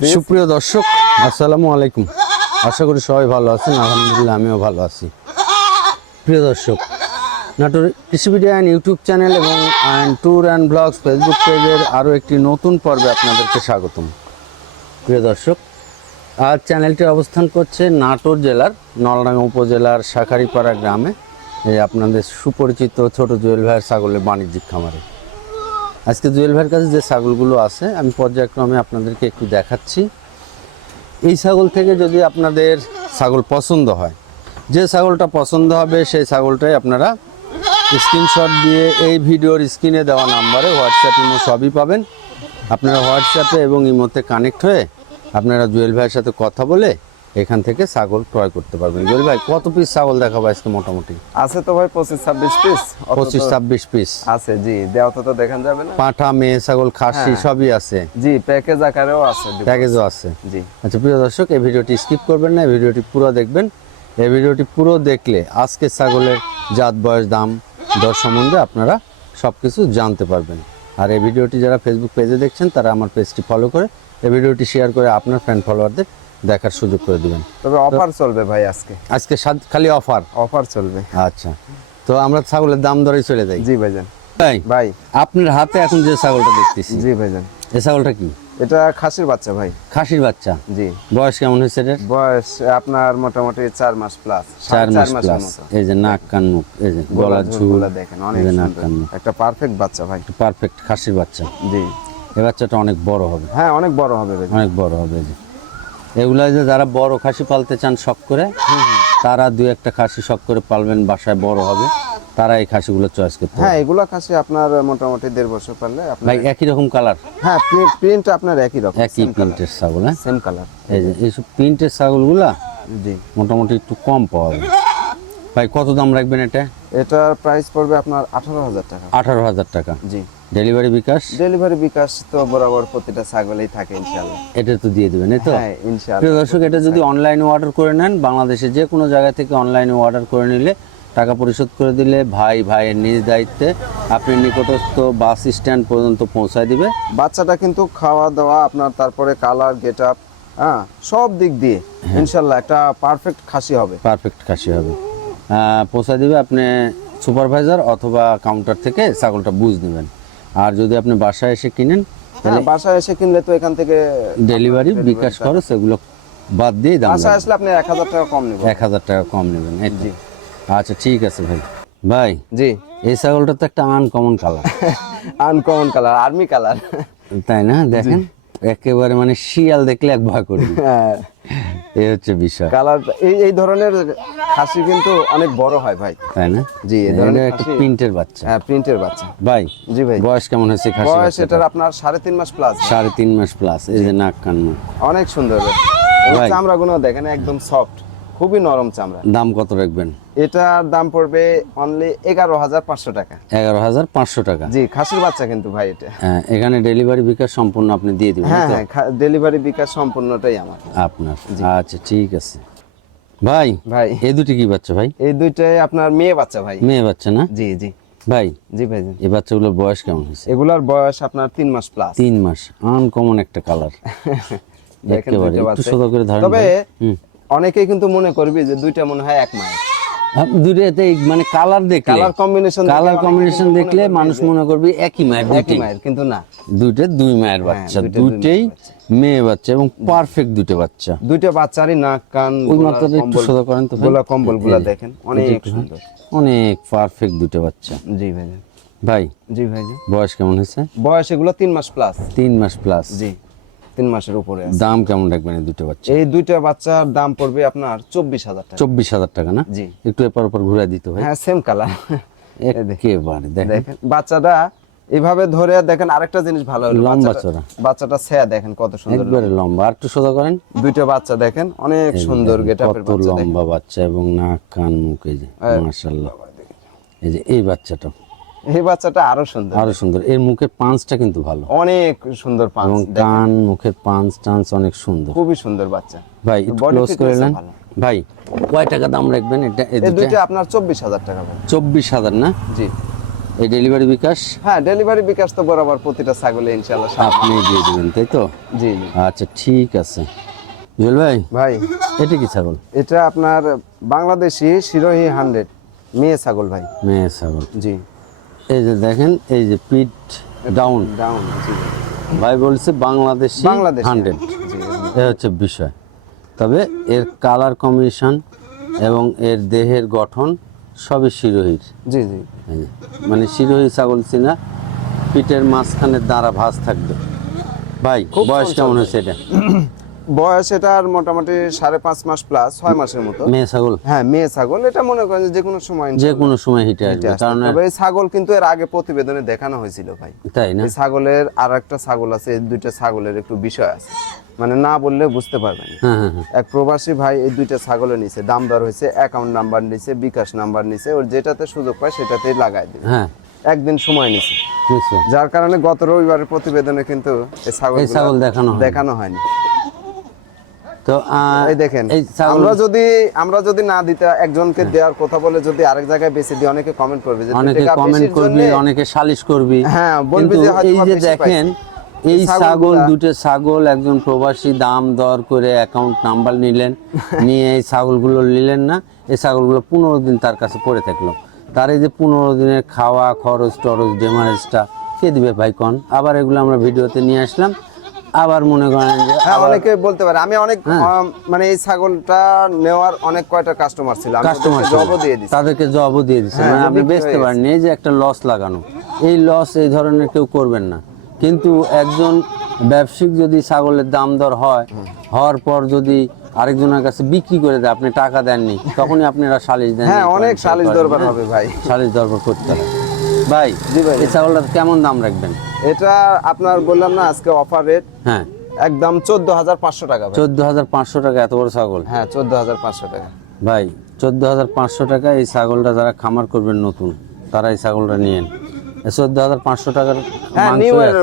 সুপ্রিয় দর্শক, আসসালামু আলাইকুম। আশা করি সবাই ভালো আছেন, আলহামদুলিল্লাহ আমিও ভালো আছি। প্রিয় দর্শক, নাটোর কৃষিবিডিয়া অ্যান্ড ইউটিউব চ্যানেল এবং and tour and blogs Facebook পেজের আরও একটি নতুন পর্বে আপনাদেরকে স্বাগতম। প্রিয় দর্শক, আজ চ্যানেলটি অবস্থান করছে নাটোর জেলার নলডাঙ্গা উপজেলার শাখারিপাড়া গ্রামে, এই আপনাদের সুপরিচিত ছোট জুয়েল ভাইয়ের ছাগলের বাণিজ্যিক খামারে। আজকে জুয়েল ভাইয়ের কাছে যে ছাগলগুলো আছে, আমি পর্যায়ক্রমে আপনাদেরকে একটু দেখাচ্ছি। এই ছাগল থেকে যদি আপনাদের ছাগল পছন্দ হয়, যে ছাগলটা পছন্দ হবে, সেই ছাগলটাই আপনারা স্ক্রিনশট দিয়ে এই ভিডিওর স্ক্রিনে দেওয়া নাম্বারে হোয়াটসঅ্যাপ ইমো সবই পাবেন। আপনারা হোয়াটসঅ্যাপে এবং ইমোতে কানেক্ট হয়ে আপনারা জুয়েল ভাইয়ের সাথে কথা বলে এখান থেকে ছাগল ক্রয় করতে পারবেন। জুয়েল ভাই কত পিস ছাগল দেখাবো আজকে মোটামুটি? আছে তো ভাই পঁচিশ ছাব্বিশ পিস পঁচিশ ছাব্বিশ পিস আছে জি দেওয়া তো তো দেখান যাবে না। পাঁঠা মেয়ে ছাগল খাসি হ্যাঁ। সবই আছে। জি প্যাকেজ আকারেও আছে প্যাকেজও আছে। জি। আচ্ছা প্রিয় দর্শক এই ভিডিওটি স্কিপ করবেন না এই ভিডিওটি পুরো দেখবেন। এই ভিডিওটি পুরো দেখলে আজকে ছাগলের জাত বয়স দাম দর সম্বন্ধে আপনারা সব কিছু জানতে পারবেন। আর এই ভিডিওটি যারা ফেসবুক পেজে দেখছেন তারা আমার পেজটি ফলো করে এই ভিডিওটি শেয়ার করে আপনার ফ্রেন্ড ফলোয়ারদের দেখার সুযোগ করে দিবেন। তবে অফার চলবে ভাই আজকে। আজকে খালি অফার অফার চলবে। আচ্ছা। তো আমরা ছাগলের দাম দরেই চলে যাই। জি ভাইজান। তাই? ভাই। আপনার হাতে এখন যে ছাগলটা দেখতেছি। জি ভাইজান। এই ছাগলটা কি? এটা খাসির বাচ্চা ভাই। খাসির বাচ্চা? জি। বয়স কেমন হয়েছে এটার? বয়স আপনার মোটামুটি চার মাস প্লাস চার মাস প্লাস এই যে নাক কান মুখ এই যে গলা ঝুল দেখেন অনেক নাক সুন্দর। কান মুখ। একটা পারফেক্ট বাচ্চা ভাই। পারফেক্ট খাসির বাচ্চা। জি। এই বাচ্চাটা অনেক বড় হবে। হ্যাঁ অনেক বড় হবে ভাই। অনেক বড় হবে এই যে। এগুলা যে যারা বড় খাসি পালতে চান শখ করে তারা দুই একটা খাসি শখ করে পালবেন বাসায় বড় হবে তারা এই খাসিগুলো চয়েস করতে হ্যাঁ এগুলা খাসি আপনার মোটামুটি দেড় বছর পারলে আপনার ভাই একই রকম কালার হ্যাঁ প্রিন্ট আপনার একই রকম একই প্রিন্টের ছাগল হ্যাঁ? সেম কালার এই যে এইসব প্রিন্টের ছাগলগুলা জি। মোটামুটি একটু কম পাওয়া যাবে ভাই কত দাম রাখবেন এটা? এটার প্রাইস পড়বে আপনার আঠারো হাজার টাকা। আঠারো হাজার টাকা। জি। ডেলিভারি বিকাশ? ডেলিভারি বিকাশ তো বরাবর প্রতিটা ছাগলেই থাকে ইনশাল্লাহ এটা তো দিয়ে দেবেন এই তো? হ্যাঁ ইনশাল্লাহ প্রিয় দর্শক এটা যদি অনলাইনে অর্ডার করে নেন বাংলাদেশে যে কোনো জায়গা থেকে অনলাইনে অর্ডার করে নিলে টাকা পরিশোধ করে দিলে ভাই ভাইয়ের নিজ দায়িত্বে আপনি নিকটস্থ বাস স্ট্যান্ড পর্যন্ত পৌঁছায় দিবে। বাচ্চাটা কিন্তু খাওয়া দাওয়া আপনার তারপরে কালার গেট আপ হ্যাঁ সব দিক দিয়ে ইনশাল্লাহ একটা পারফেক্ট খাসি হবে। পারফেক্ট খাসি হবে। পৌঁছায় দিবে আপনি সুপারভাইজার অথবা কাউন্টার থেকে ছাগলটা বুঝ নেবেন। আর যদি আপনি বাসায় এসে কিনেন তাহলে বাসায় এসে কিনলে তো এখান থেকে ডেলিভারি বিকাশ খরচ এগুলো বাদ দিয়ে দাম বাসায় আসলে আপনি এক হাজার টাকা কম নেবেন। এক হাজার টাকা কম নেবেন এই তো? আচ্ছা ঠিক আছে ভাই। ভাই জি। এই ছাগলটা তো একটা uncommon colour uncommon colour army colour তাই না? দেখেন। একেবারে মানে শিয়াল দেখলে এক ভয় করি হ্যাঁ। এই হচ্ছে বিষয়। কালার এই এই ধরনের খাসি কিন্তু অনেক বড় হয় ভাই। তাই না? জি, এই ধরনের একটা প্রিন্টের বাচ্চা। হ্যাঁ প্রিন্টের বাচ্চা। ভাই জি ভাই। বয়স কেমন হয়েছে খাসি বয়স এটার আপনার সাড়ে তিন মাস প্লাস সাড়ে তিন মাস প্লাস এই যে নাক কান অনেক সুন্দর। ভাই। চামড়া গুলো দেখেন একদম সফট খুবই নরম চামড়া। দাম কত রাখবেন? এটার দাম পড়বে অনলি এগারো হাজার পাঁচশো টাকা। এগারো হাজার পাঁচশো টাকা? জি খাসির বাচ্চা কিন্তু ভাই এটা। হ্যাঁ, এখানে ডেলিভারি বিকাশ সম্পূর্ণ আপনি দিয়ে দিবেন হ্যাঁ? হ্যাঁ ডেলিভারি বিকাশ সম্পূর্ণটাই আমার। আপনার। আচ্ছা ঠিক আছে। ভাই ভাই। এই দুটি কি বাচ্চা ভাই? এই দুইটাই আপনার মেয়ে বাচ্চা ভাই। মেয়ে বাচ্চা না? জি জি। ভাই জি ভাই জি। এই বাচ্চাগুলোর বয়স কেমন হয়েছে? এগুলার বয়স আপনার তিন মাস প্লাস তিন মাস আনকমন একটা কালার দেখেন একেবারে একটু। করে ধরেন তবে হুম। অনেকেই কিন্তু মনে করবি যে দুইটা মনে হয় এক মায়ের দুইটাতে মানে কালার দেখলে কালার কম্বিনেশন কালার কম্বিনেশন দেখলে মানুষ মনে করবে একই মায়ের একই মায়ের কিন্তু না। দুইটা দুই মায়ের বাচ্চা দুইটাই মেয়ে বাচ্চা এবং পারফেক্ট দুটো বাচ্চা। দুইটা বাচ্চারই নাক কান ওই মাত্রাটা একটু সোজা করেন তো গোলা কম্বলগুলা দেখেন অনেক সুন্দর। অনেক পারফেক্ট দুটো বাচ্চা। জি ভাই জি। ভাই জি ভাই বয়স কেমন হয়েছে? বয়স এগুলো তিন মাস প্লাস তিন মাস প্লাস জি। তিন মাসের উপরে দাম কেমন রাখবেন এই দুটো বাচ্চা? এই দুইটা বাচ্চার দাম পড়বে আপনার চব্বিশ হাজার টাকা। চব্বিশ হাজার টাকা না? জি। একটু এপার ওপর ঘুরে দিতে ভাই হ্যাঁ সেম কালার একেবারে দেখেন। দেখেন বাচ্চাটা এভাবে ধরে দেখেন আরেকটা জিনিস ভালো হলো। লম্বা বাচ্চাটা- চড়া। বাচ্চাটা ছায়া দেখেন কত সুন্দর। একবারে লম্বা। আর একটু সোজা করেন। দুইটা বাচ্চা দেখেন অনেক সুন্দর গেটআপের বাচ্চা লম্বা বাচ্চা এবং নাক কান মুখ এই যে মাশাল্লাহ এই যে এই বাচ্চাটা। এই বাচ্চাটা আরও সুন্দর। আরও সুন্দর। এর মুখের পাঁচটা কিন্তু ভালো। অনেক সুন্দর পাঁচ। কান মুখের পাঁচ টান্স অনেক সুন্দর। খুবই সুন্দর বাচ্চা। ভাই ক্লোজ করে নেন ভাই কয় টাকা দাম রাখবেন? এটা এই দুটো আপনার চব্বিশ হাজার টাকা পড়বে। চব্বিশ হাজার না? জি। এই ডেলিভারি বিকাশ? হ্যাঁ ডেলিভারি বিকাশ তো বরাবর প্রতিটা ছাগলে ইনশাল্লাহ সামনে। আপনি দিয়ে দেবেন তাই তো? জি জি। আচ্ছা ঠিক আছে। জুয়েল ভাই ভাই। এটা কি ছাগল? এটা আপনার বাংলাদেশি শিরোহী হান্ড্রেড মেয়ে ছাগল ভাই। মেয়ে ছাগল। জি। এই যে দেখেন এই যে পিট ডাউন ডাউন ভাই বলছে বাংলাদেশি বাংলাদেশ। হান্ড্রেড এ হচ্ছে বিষয়। তবে এর কালার কম্বিনেশন এবং এর দেহের গঠন সবই শিরোহির। জি জি। মানে শিরোহী ছাগল চিনা পিঠের মাঝখানে দাঁড়া ভাঁজ থাকবে। ভাই বয়স কেমন। হয়েছে এটা? বয়স এটার মোটামুটি সাড়ে পাঁচ মাস প্লাস ছয় মাসের মতো। মেয়ে ছাগল? হ্যাঁ মেয়ে ছাগল। এটা মনে করেন যে কোনো সময় যে কোনো সময় হিটে আসবে কারণ এই ছাগল কিন্তু এর আগে প্রতিবেদনে দেখানো হয়েছিল ভাই। তাই না? ছাগলের আর একটা ছাগল আছে এই দুইটা ছাগলের একটু বিষয় আছে। মানে না বললে বুঝতে পারবেন হ্যাঁ হ্যাঁ হ্যাঁ। এক প্রবাসী ভাই এই দুইটা ছাগলে নিছে দাম দর হয়েছে অ্যাকাউন্ট নাম্বার নিছে বিকাশ নাম্বার নিছে ওর যেটাতে সুযোগ পায় সেটাতেই লাগাই দিবে। হ্যাঁ। একদিন সময় নিছে। যার কারণে গত রবিবারের প্রতিবেদনে কিন্তু এই ছাগল দেখানো দেখানো হয়নি। তো এই দেখেন আমরা যদি আমরা যদি না দিতে একজনকে দেওয়ার কথা বলে যদি আরেক জায়গায় বেশি দিই অনেকে কমেন্ট করবে যে অনেকে কমেন্ট করবি অনেকে সালিশ করবি। হ্যাঁ, বলবি যে এই যে দেখেন এই ছাগল দুটো ছাগল একজন প্রবাসী দাম দর করে অ্যাকাউন্ট নাম্বার নিলেন নিয়ে এই ছাগলগুলো নিলেন না এই ছাগলগুলো পনেরো দিন তার কাছে পড়ে থাকল। তার এই যে পনেরো দিনের খাওয়া খরচ টরচ ডেমারেজটা কে দিবে ভাই কন? আবার এগুলো আমরা ভিডিওতে নিয়ে আসলাম। আবার মনে করেন যে হ্যাঁ অনেকে বলতে পারে। আমি অনেক হ্যাঁ। মানে এই ছাগলটা নেওয়ার অনেক কয়টা কাস্টমার ছিল। আমি কাস্টমার জবও দিয়ে দিচ্ছি তাদেরকে জবও দিয়ে দিচ্ছে হ্যাঁ, মানে আপনি বেচতে পারেন এই যে একটা লস লাগানো। এই লস এই ধরনের কেউ করবেন না। কিন্তু একজন ব্যবসায়িক যদি ছাগলের দাম দর হয় হওয়ার পর যদি আরেকজনের কাছে বিক্রি করে দেয় আপনি টাকা দেননি তখনই আপনারা সালিশ দেন। হ্যাঁ অনেক সালিশ দরবার? হবে ভাই। সালিশ দরবার করতে হবে। ভাই। এই ছাগলটার কেমন দাম রাখবেন? এটা আপনার বললাম না আজকে অফার রেট হ্যাঁ। একদম চোদ্দ হাজার পাঁচশো টাকা চোদ্দ হাজার পাঁচশো টাকা এত বড় ছাগল? হ্যাঁ চোদ্দ হাজার পাঁচশো টাকা। ভাই চোদ্দ হাজার পাঁচশো টাকা এই ছাগলটা যারা খামার করবেন নতুন তারা এই ছাগলটা নিয়েন। চোদ্দ হাজার পাঁচশো টাকার হ্যাঁ।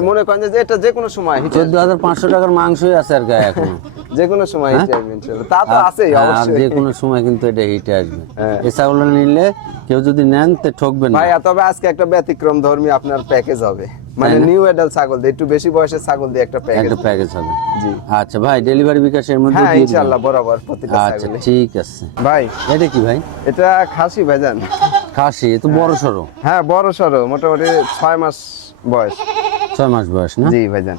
মনে করেন যে এটা যে কোনো সময় চোদ্দ হাজার পাঁচশো টাকার মাংসই আছে আর গায়ে এখনও। যে কোনো সময় হিটে আসবে তা তো আছেই হ্যাঁ, আর অবশ্যই। যে কোনো সময় কিন্তু এটা হিটে আসবে। হ্যাঁ। এই ছাগলটা নিলে কেউ যদি নেন তো ঠকবেন ভাই তবে আজকে একটা ব্যতিক্রম ধর্মী আপনার প্যাকেজ হবে। মানে নিউ এডাল ছাগল দিয়ে একটু বেশি বয়সের ছাগল দিয়ে একটা প্যাকেজ একটা প্যাকেজ হবে। জি। আচ্ছা ভাই ডেলিভারি বিকাশের মধ্যে হ্যাঁ ইনশাআল্লাহ বরাবর প্রতিটা আচ্ছা ঠিক আছে। ভাই। এটা কি ভাই? এটা খাসি ভাইজান। খাসি তো বড় সড়ো। হ্যাঁ বড় সড়ো মোটামুটি ছয় মাস বয়স। ছয় মাস বয়স না? জি ভাইজান।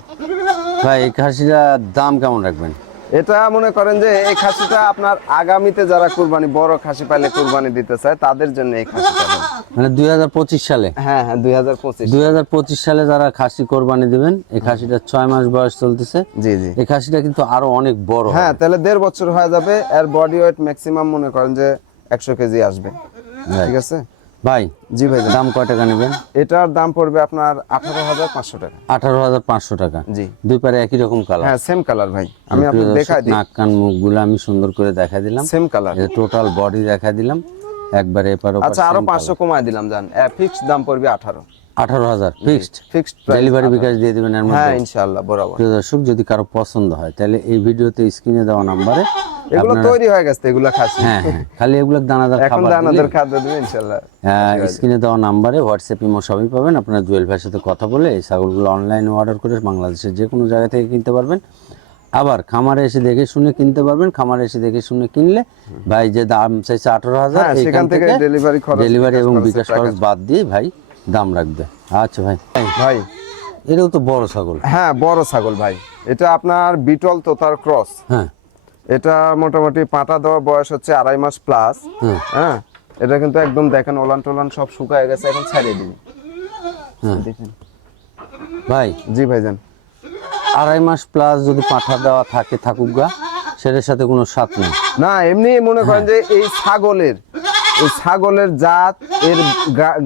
ভাই এই খাসিটার দাম কেমন রাখবেন? এটা মনে করেন যে এই খাসিটা আপনার আগামীতে যারা কুরবানি বড় খাসি পাইলে কুরবানি দিতে চায় তাদের জন্য এই খাসিটা। মানে দুই হাজার পঁচিশ সালে? হ্যাঁ হ্যাঁ দুই হাজার পঁচিশ। সালে যারা খাসি কোরবানি দিবেন এই খাসিটা ছয় মাস বয়স চলতেছে। জি জি। এই খাসিটা কিন্তু আরও অনেক বড় হ্যাঁ তাহলে দেড় বছর হয়ে যাবে এর বডি ওয়েট ম্যাক্সিমাম মনে করেন যে একশো কেজি আসবে। ঠিক আছে? ভাই জি ভাই দাম কয় টাকা নেবেন? এটার দাম পড়বে আপনার আঠারো হাজার পাঁচশো টাকা। আঠারো হাজার পাঁচশো টাকা? জি। দুই পারে একই রকম কালার হ্যাঁ সেম কালার ভাই। আমি আপনাকে দেখাই দিই। নাক কান মুখগুলো আমি সুন্দর করে দেখা দিলাম। সেম কালার টোটাল বডি দেখা দিলাম। একবারে এপার আচ্ছা আরও পাঁচশো কমায় দিলাম জান। ফিক্সড দাম পড়বে আঠারো। আঠারো হাজার ফিক্সড ফিক্সড ডেলিভারি বিকাশ দিয়ে দিবেন হ্যাঁ ইনশাআল্লাহ বরাবর। দর্শক যদি কারও পছন্দ হয় তাহলে এই ভিডিওতে স্ক্রিনে দেওয়া নাম্বারে এগুলো তৈরি হয়ে গেছে এগুলো খাসি। হ্যাঁ হ্যাঁ খালি এগুলো দানাদার এখন দানাদার খাদ্য দিবে ইনশাআল্লাহ স্ক্রিনে দেওয়া নাম্বারে হোয়াটসঅ্যাপ ইমো সবই পাবেন। আপনারা জুয়েল ভাইয়ের সাথে কথা বলে এই ছাগলগুলো অনলাইনে অর্ডার করে বাংলাদেশের যে কোনো জায়গা থেকে কিনতে পারবেন। আবার খামারে এসে দেখে শুনে কিনতে পারবেন। খামারে এসে দেখে শুনে কিনলে ভাই যে দাম চাইছে আঠারো হাজার হ্যাঁ, সেখান থেকে delivery খরচ, ডেলিভারি এবং বিকাশ খরচ বাদ দিয়ে ভাই দাম রাখবে। আচ্ছা ভাই। ভাই। এটাও তো বড় ছাগল। হ্যাঁ বড় ছাগল ভাই। এটা আপনার বিটল তোতার ক্রস হ্যাঁ। এটা মোটামুটি পাটা দেওয়ার বয়স হচ্ছে আড়াই মাস প্লাস হ্যাঁ? এটা কিন্তু একদম দেখেন ওলান টোলান সব শুকায় গেছে এখন ছাড়িয়ে দেখেন। ভাই? জি ভাইজান। আড়াই মাস প্লাস যদি পাঠা দেওয়া থাকে থাকুক গা সেটার সাথে কোনো স্বাদ নেই। না এমনি মনে করেন যে এই ছাগলের এই ছাগলের জাত এর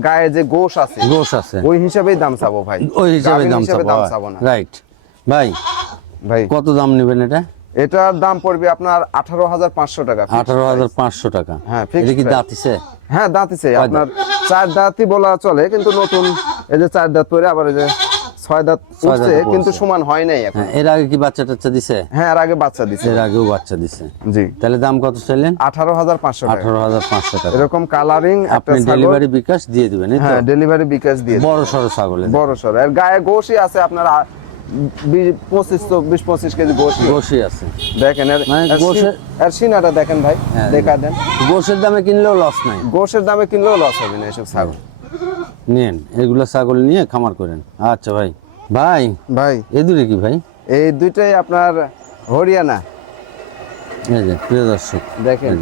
গায়ে যে গোশ আছে গোশ আছে। ওই হিসাবেই দাম চাবো ভাই। ওই হিসাবে দাম চাবো রাইট ভাই ভাই। কত দাম নেবেন এটা? এটার দাম পড়বে আপনার আঠারো হাজার পাঁচশো টাকা আঠারো হাজার পাঁচশো টাকা। হ্যাঁ, এটা কি দাঁতিছে হ্যাঁ দাঁতিছে আপনার চার দাঁতই বলা চলে কিন্তু নতুন এই যে চার দাঁত পরে আবার এই যে ছয় দাঁত উঠছে কিন্তু সমান হয় নাই এখন। হ্যাঁ এর আগে কি বাচ্চা টাচ্চা দিছে? হ্যাঁ এর আগে বাচ্চা দিছে। এর আগেও বাচ্চা দিছে। জি। তাহলে দাম কত চাইলেন? আঠারো হাজার পাঁচশো আঠারো হাজার পাঁচশো টাকা। এরকম কালারিং আপনি ডেলিভারি বিকাশ দিয়ে দিবেন হ্যাঁ ডেলিভারি বিকাশ দিয়ে বড় সড়ো ছাগলের বড় সর এর গায়ে গোশই আছে আপনার পঁচিশ তো বিশ পঁচিশ কেজি গোশ গোশি আছে। দেখেন এর মানে সিনাটা দেখেন ভাই হ্যাঁ, দেখা দেন। গোশের দামে কিনলেও লস নাই। গোশের দামে কিনলেও লস হবে না এসব ছাগল। নেন এগুলো ছাগল নিয়ে খামার করেন। আচ্ছা ভাই। ভাই ভাই। এ দূরে কি ভাই? এই দুইটাই আপনার হরিয়ানা। এই যে প্রিয় দর্শক দেখেন।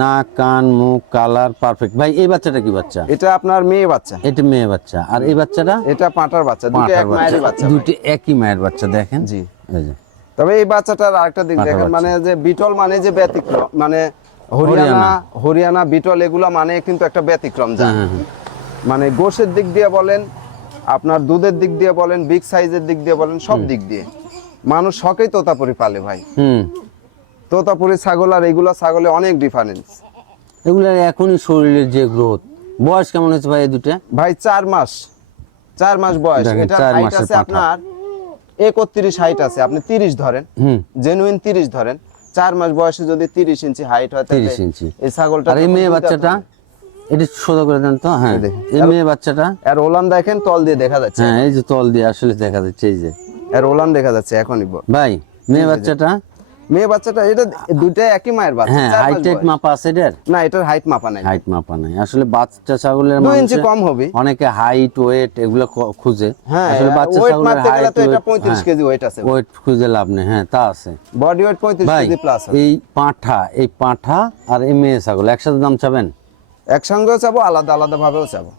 নাক কান মুখ কালার পারফেক্ট ভাই এই বাচ্চাটা কি বাচ্চা? এটা আপনার মেয়ে বাচ্চা। এটা মেয়ে বাচ্চা। আর এই বাচ্চাটা? এটা পাঁটার বাচ্চা। দুটো এক মায়ের বাচ্চা। দুটি একই মায়ের বাচ্চা দেখেন? জি। এই যে। তবে এই বাচ্চাটার আরেকটা দিক দেখেন মানে যে বিটল মানে যে ব্যতিক্রম মানে হরিয়ানা হরিয়ানা। বিটল এগুলা মানে কিন্তু একটা ব্যতিক্রম হ্যাঁ জাত হ্যাঁ হ্যাঁ। মানে গোশের দিক দিয়ে বলেন আপনার দুধের দিক দিয়ে বলেন বিগ সাইজের দিক দিয়ে বলেন সব দিক দিয়ে। মানুষ শখেই তোতাপুরি পালে ভাই। হুম। তোতাপুরি ছাগল আর এগুলা ছাগলে অনেক ডিফারেন্স এগুলার এখনই শরীরের যে গ্রোথ বয়স কেমন হয়েছে ভাই দুটা ভাই চার মাস। চার মাস বয়স। এটা চার হাইট আছে আপনার একত্রিশ হাইট আছে। আপনি তিরিশ ধরেন। জেনুইন তিরিশ ধরেন। চার মাস বয়সে যদি তিরিশ ইঞ্চি হাইট হয় তিরিশ ইঞ্চি। এই ছাগলটা আর এই মেয়ে বাচ্চাটা? এটা সোজা করে দেন তো? হ্যাঁ। এই মেয়ে বাচ্চাটা? আর ওলান দেখেন তল দিয়ে দেখা যাচ্ছে। হ্যাঁ এই যে তল দিয়ে আসলে দেখা যাচ্ছে এই যে। আর ওলান দেখা যাচ্ছে এখনই ভাই মেয়ে বাচ্চাটা? মেয়ে বাচ্চাটা এটা দুইটা একই মায়ের বাচ্চা হ্যাঁ হাইট মাপা আছে এটার? না এটার হাইট মাপা নাই। হাইট মাপা নাই। আসলে বাচ্চা ছাগলের দুই ইঞ্চি কম হবে। অনেকে হাইট ওয়েট এগুলো খুঁজে। হ্যাঁ আসলে বাচ্চা ছাগলের হাইট এটা পঁয়ত্রিশ কেজি ওয়েট আছে। ওয়েট খুঁজে লাভ নেই। হ্যাঁ তা আছে। বডি ওয়েট পঁয়ত্রিশ ভাই কেজি প্লাস এই পাঁঠা এই পাঁঠা আর এই মেয়ে ছাগল একসাথে দাম চাবেন? একসঙ্গেও চাবো আলাদা আলাদা ভাবেও চাবো।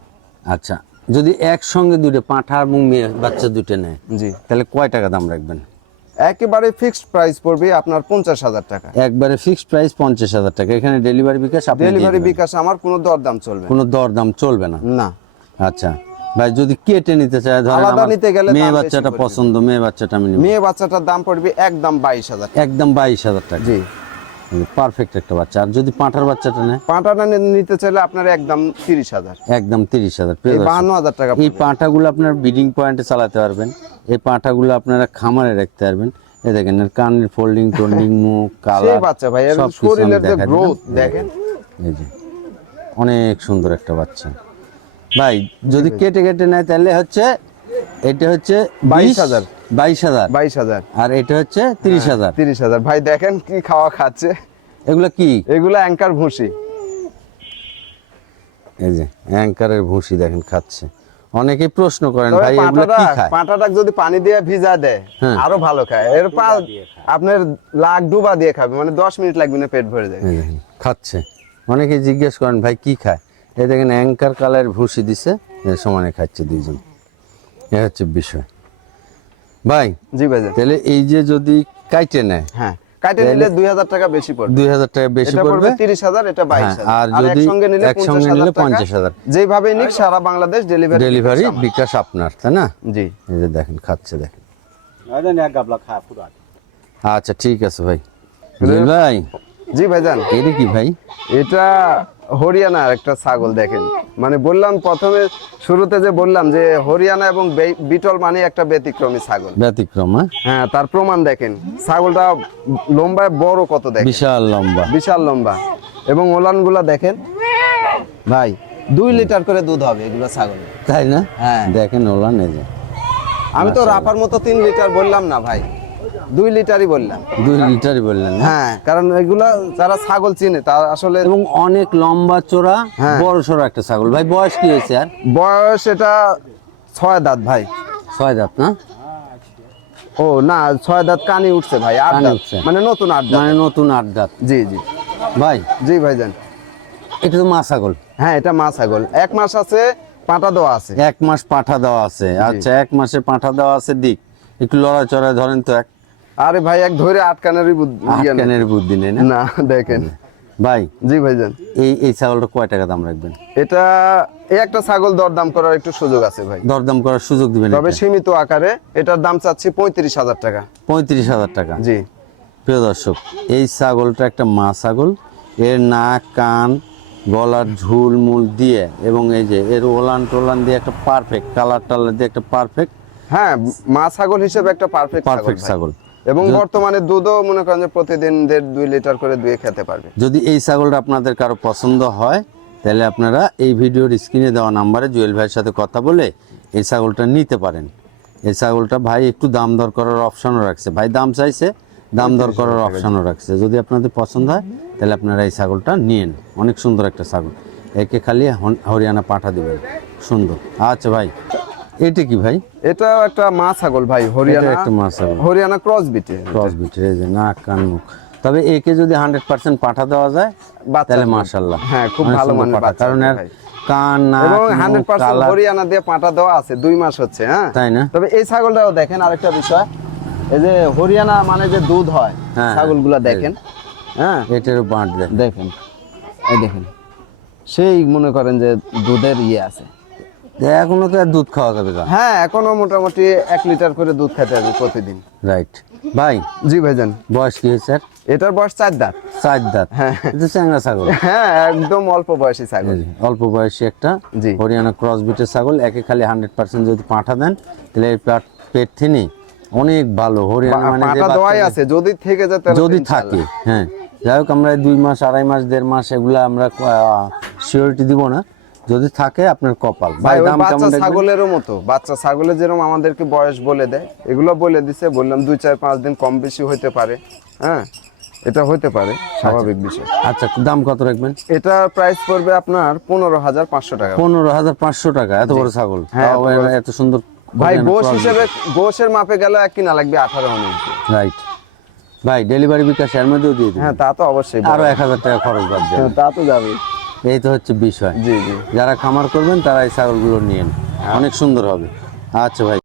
আচ্ছা যদি একসঙ্গে দুটো পাঁঠা এবং মেয়ে বাচ্চা দুটো নেয় জি। তাহলে কয় টাকা দাম রাখবেন? একেবারে ফিক্সড প্রাইস পড়বে আপনার পঞ্চাশ হাজার টাকা। একবারে ফিক্সড প্রাইস পঞ্চাশ হাজার টাকা। এখানে ডেলিভারি বিকাশ আপনি ডেলিভারি বিকাশ আমার কোনো দরদাম চলবে কোনো দরদাম চলবে না। না। আচ্ছা। ভাই যদি কেটে নিতে চায় ধরেন আলাদা নিতে গেলে মেয়ে বাচ্চাটা পছন্দ মেয়ে বাচ্চাটা আমি নিব মেয়ে বাচ্চাটার দাম পড়বে একদম বাইশ হাজার একদম বাইশ হাজার টাকা। জি। পারফেক্ট একটা বাচ্চা। আর যদি পাঁঠার বাচ্চাটা নেয়? পাঁটাটা নি- নিতে চাইলে আপনার একদম তিরিশ হাজার। একদম তিরিশ হাজার বাহান্ন হাজার টাকা এই পাঁঠাগুলো আপনার ব্রিডিং পয়েন্টে চালাতে পারবেন। এই পাঁঠাগুলো আপনারা খামারে রাখতে পারবেন। এই দেখেন এর কানের ফোল্ডিং টোল্ডিং মুখ কালার বাচ্চা ভাই শরীরের যে গ্রোথ দেখেন। এই যে অনেক সুন্দর একটা বাচ্চা। ভাই যদি কেটে কেটে নেয় তাহলে হচ্ছে এটা হচ্ছে 22,000 বাইশ হাজার। বাইশ হাজার। আর এটা হচ্ছে তিরিশ হাজার। তিরিশ হাজার। ভাই দেখেন কি খাওয়া খাচ্ছে। এগুলো কি? এগুলো অ্যাঙ্কার ভুসি। এই যে অ্যাঙ্কারের ভুসি দেখেন খাচ্ছে। অনেকেই প্রশ্ন করেন ভাই এগুলো কি খায়? পাঁটাটা যদি পানি দিয়ে ভিজা দেয় হ্যাঁ। আরও ভালো খায়। এর পা আপনার লাখ ডুবা দিয়ে খাবে মানে দশ মিনিট লাগবে না পেট ভরে যাবে খাচ্ছে। অনেকে জিজ্ঞেস করেন ভাই কি খায়? এই দেখেন অ্যাঙ্কার কালার ভুসি দিছে সমানে খাচ্ছে দুইজন। এ হচ্ছে বিষয়। ভাই জি ভাই তাহলে এই যে যদি কাইটে নেয় হ্যাঁ কাইটে নিলে 2000 টাকা বেশি পড়বে। 2000 টাকা বেশি পড়বে। 30000 এটা হ্যাঁ, 22000 আর যদি একসঙ্গে নিলে 50000 যেভাবে নিক সারা বাংলাদেশ ডেলিভারি ডেলিভারি বিকাশ আপনার তাই না? জি। এই যে দেখেন খাচ্ছে দেখেন। আচ্ছা ঠিক আছে ভাই। ভাই। জি ভাইজান। এটা কি ভাই? এটা হরিয়ানার একটা ছাগল দেখেন। মানে বললাম প্রথমে শুরুতে যে বললাম যে হরিয়ানা এবং বিটল মানে একটা ব্যতিক্রমী ছাগল। ব্যতিক্রম হ্যাঁ? হ্যাঁ তার প্রমাণ দেখেন। ছাগলটা লম্বায় বড় কত দেখেন? বিশাল লম্বা। বিশাল লম্বা। এবং ওলানগুলা দেখেন? ভাই দুই লিটার করে দুধ হবে এগুলো ছাগল। তাই না? হ্যাঁ। দেখেন ওলা নেজে আমি তো রাফার মতো তিন লিটার বললাম না ভাই। দুই লিটারই বললাম। দুই লিটারই বললেন হ্যাঁ কারণ এগুলা যারা ছাগল চিনে তার আসলে এবং অনেক লম্বা চোরা হ্যাঁ। বড় সড়ো একটা ছাগল। ভাই বয়স কি হয়েছে আর? বয়স এটা ছয় দাঁত ভাই। ছয় দাঁত না? ও না ছয় দাঁত কানি উঠছে ভাই আট দাঁত। মানে নতুন আট দাঁত। মানে নতুন আট দাঁত। জি জি। ভাই? জি ভাইজান। এটা তো মা ছাগল। হ্যাঁ এটা মা ছাগল। এক মাস আছে পাটা দেওয়া আছে। এক মাস পাঠা দেওয়া আছে। আচ্ছা এক মাসে পাঠা দেওয়া আছে দিক। একটু লড়াচড়ায় ধরেন তো এক আরে ভাই এক ধরে আটকানেরই বুদ্ধি আটকানের বুদ্ধি নেই না? না দেখেন। ভাই জি ভাইজান এই এই ছাগলটা কয় টাকা দাম রাখবেন? এটা এই একটা ছাগল দরদাম করার একটু সুযোগ আছে ভাই। দরদাম করার সুযোগ দিবেন তবে সীমিত আকারে এটার দাম চাচ্ছি পঁয়ত্রিশ হাজার টাকা। পঁয়ত্রিশ হাজার টাকা? জি। প্রিয় দর্শক এই ছাগলটা একটা মা ছাগল। এর নাক কান গলার ঝুল মূল দিয়ে এবং এই যে এর ওলান টোলান দিয়ে একটা পারফেক্ট কালার টালার দিয়ে একটা পারফেক্ট হ্যাঁ মা ছাগল হিসেবে একটা পারফেক্ট পারফেক্ট ছাগল। এবং বর্তমানে দুধও মনে করেন যে প্রতিদিন দেড় দুই লিটার করে দুয়ে খেতে পারবে। যদি এই ছাগলটা আপনাদের কারও পছন্দ হয় তাহলে আপনারা এই ভিডিওর স্ক্রিনে দেওয়া নাম্বারে জুয়েল ভাইয়ের সাথে কথা বলে এই ছাগলটা নিতে পারেন। এই ছাগলটা ভাই একটু দাম দর করার অপশনও রাখছে। ভাই দাম চাইছে দাম দর করার অপশনও রাখছে। যদি আপনাদের পছন্দ হয় তাহলে আপনারা এই ছাগলটা নিন অনেক সুন্দর একটা ছাগল। একে খালি হরিয়ানা পাঠা দেবেন। সুন্দর। আচ্ছা ভাই। এটা কি ভাই? এটা একটা মা ছাগল ভাই হরিয়ানা একটা মা ছাগল। হরিয়ানা ক্রস বিটে ক্রস বিটের এই যে নাক কান মুখ। তবে একে যদি হান্ড্রেড পার্সেন্ট পাঠা দেওয়া যায় তাহলে। মাশাল্লাহ হ্যাঁ, খুব ভালো পাঠা। কারণ এর কান এবং হান্ড্রেড পার্সেন্ট হরিয়ানা দিয়ে পাটা দেওয়া আছে দুই মাস হচ্ছে হ্যাঁ? তাই না? তবে এই ছাগলটাও দেখেন আরেকটা বিষয়। এই যে হরিয়ানা মানে যে দুধ হয় হ্যাঁ, ছাগলগুলা দেখেন। হ্যাঁ? এটারও বাঁট দেয় দেখেন। এই দেখেন। সেই মনে করেন যে দুধের ইয়ে আছে। এখনও তো দুধ খাওয়া যাবে না হ্যাঁ এখনও মোটামুটি এক লিটার করে দুধ খেতে হবে প্রতিদিন। রাইট ভাই জি ভাইজান। বয়স কি হয়েছে এটার বয়স চার দাঁত। চার দাঁত? হ্যাঁ। চ্যাংরা ছাগল। হ্যাঁ একদম অল্প বয়সী ছাগল। অল্প বয়সী একটা জি। হরিয়ানা ক্রস বিটের ছাগল একে খালি হান্ড্রেড পার্সেন্ট যদি পাঠা দেন তাহলে পেট পেট অনেক ভালো হরিয়ানা মানে বাচ্চাদের- আছে যদি থেকে যায় যদি থাকে হ্যাঁ। যাই হোক আমরা দুই মাস আড়াই মাস দেড় মাস এগুলো আমরা সিওরিটি দিব না। যদি থাকে আপনার কপাল। ভাই দাম কেমন? ছাগলেরও মতো। বাচ্চা ছাগলের যেরকম আমাদেরকে বয়স বলে দেয় এগুলো বলে দিছে বললাম দুই চার পাঁচ দিন কম বেশি হইতে পারে। হ্যাঁ এটা হইতে পারে স্বাভাবিক বিষয়। আচ্ছা দাম কত রাখবেন? এটা প্রাইস পড়বে আপনার পনেরো হাজার পাঁচশো টাকা। পনেরো হাজার পাঁচশো টাকা এত বড় ছাগল। হ্যাঁ, এত সুন্দর ভাই গোশ হিসেবে গোশের মাপে গেলে এক কিনা লাগবে আঠারো উনিশ রাইট ভাই ডেলিভারি বিকাশ এর মধ্যেও দিয়ে হ্যাঁ তা তো অবশ্যই। আরও এক হাজার টাকা খরচ বাদ তা তো যাবে এই তো হচ্ছে বিষয়। জি জি। যারা খামার করবেন তারা এই ছাগলগুলো নিয়েন অনেক সুন্দর হবে। আচ্ছা ভাই।